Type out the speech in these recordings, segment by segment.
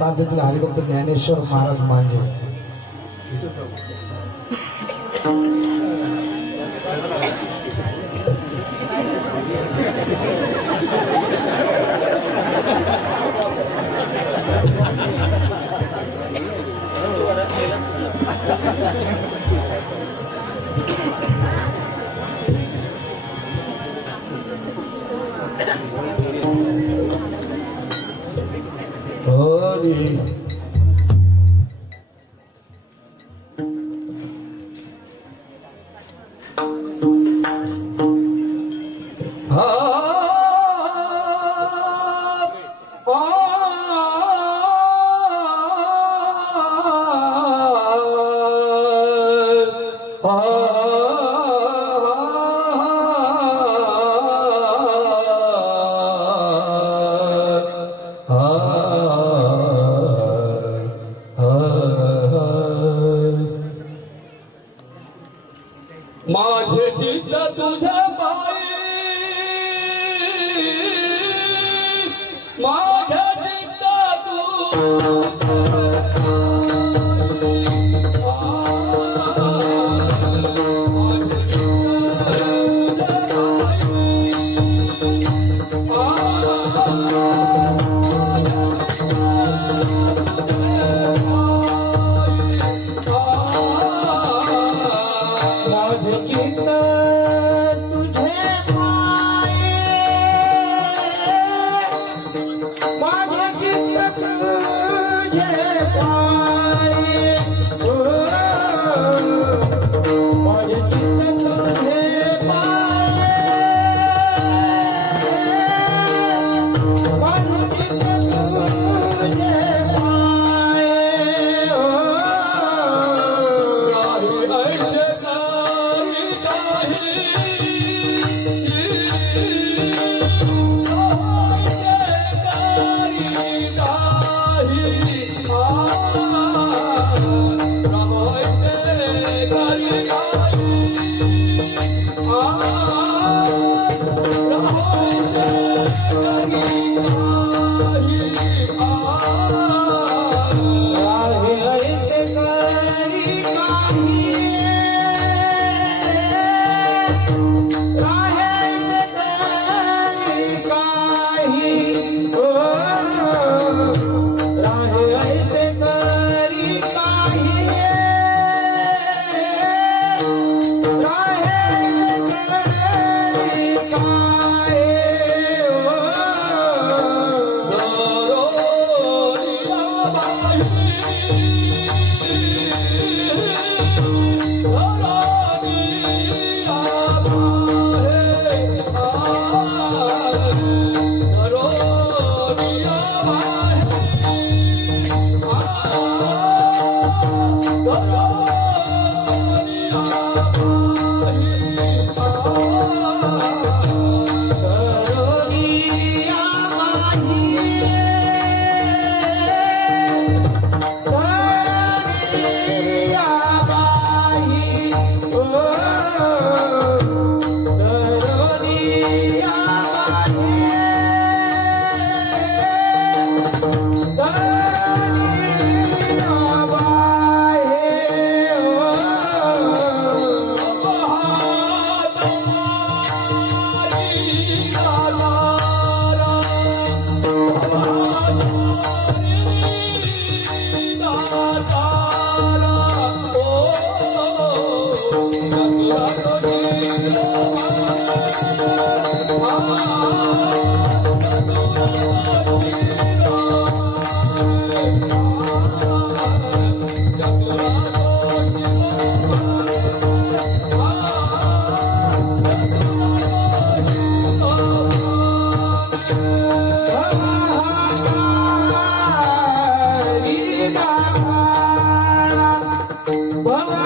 यांना हरिभक्त ज्ञानेश्वर महाराज मांजे Hari Vamos!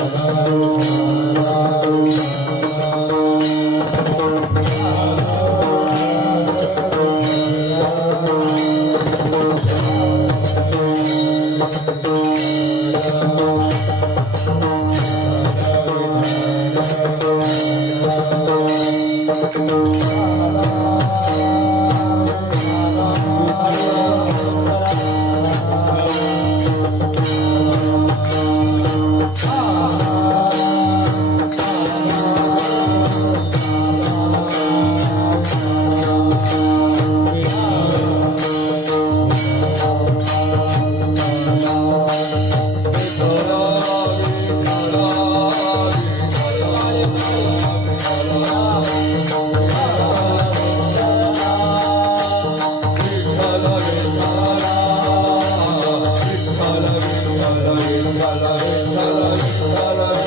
Oh. la la la la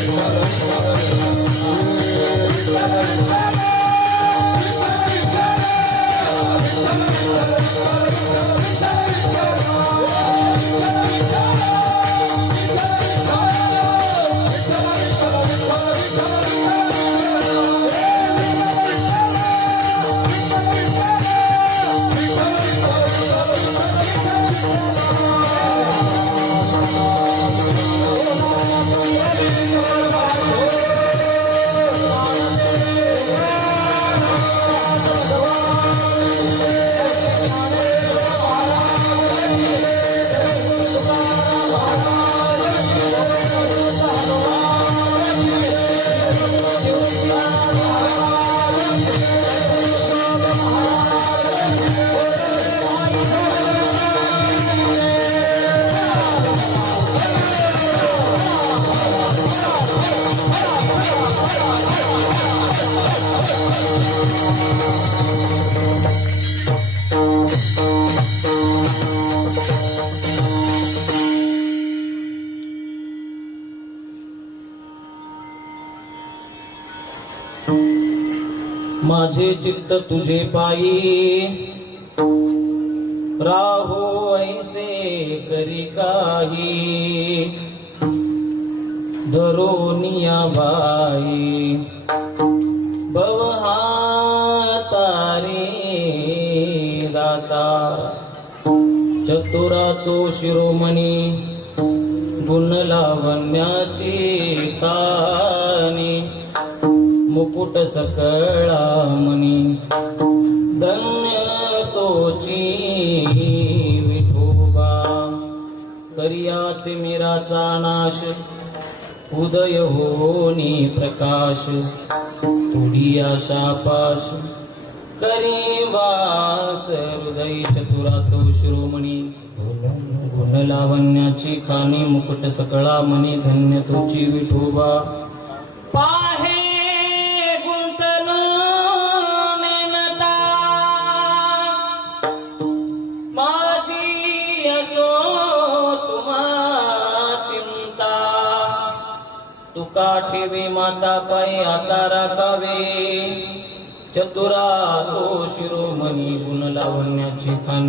Thank you. माझे चित्त तुझे पायी. राहो ऐसे करी काही. धरोनिया बाई. भवहा तारे दाता चतुरा तो शिरोमणी. गुण लावण्याची कानी कुट सकळा मनी. धन्य तोची विठोबा. करियात मिराचा नाश उदय होनी प्रकाश. तुडी आशा पाश करी वास हृदय चतुरा तो शिरोमणी. गुण लावण्याची खाणी मुकुट सकळा मणी धन्य तोची विठोबा. तुका माता पायी आता राखावे चतुरा तो शिरोमणी गुण लावण्याची खाणी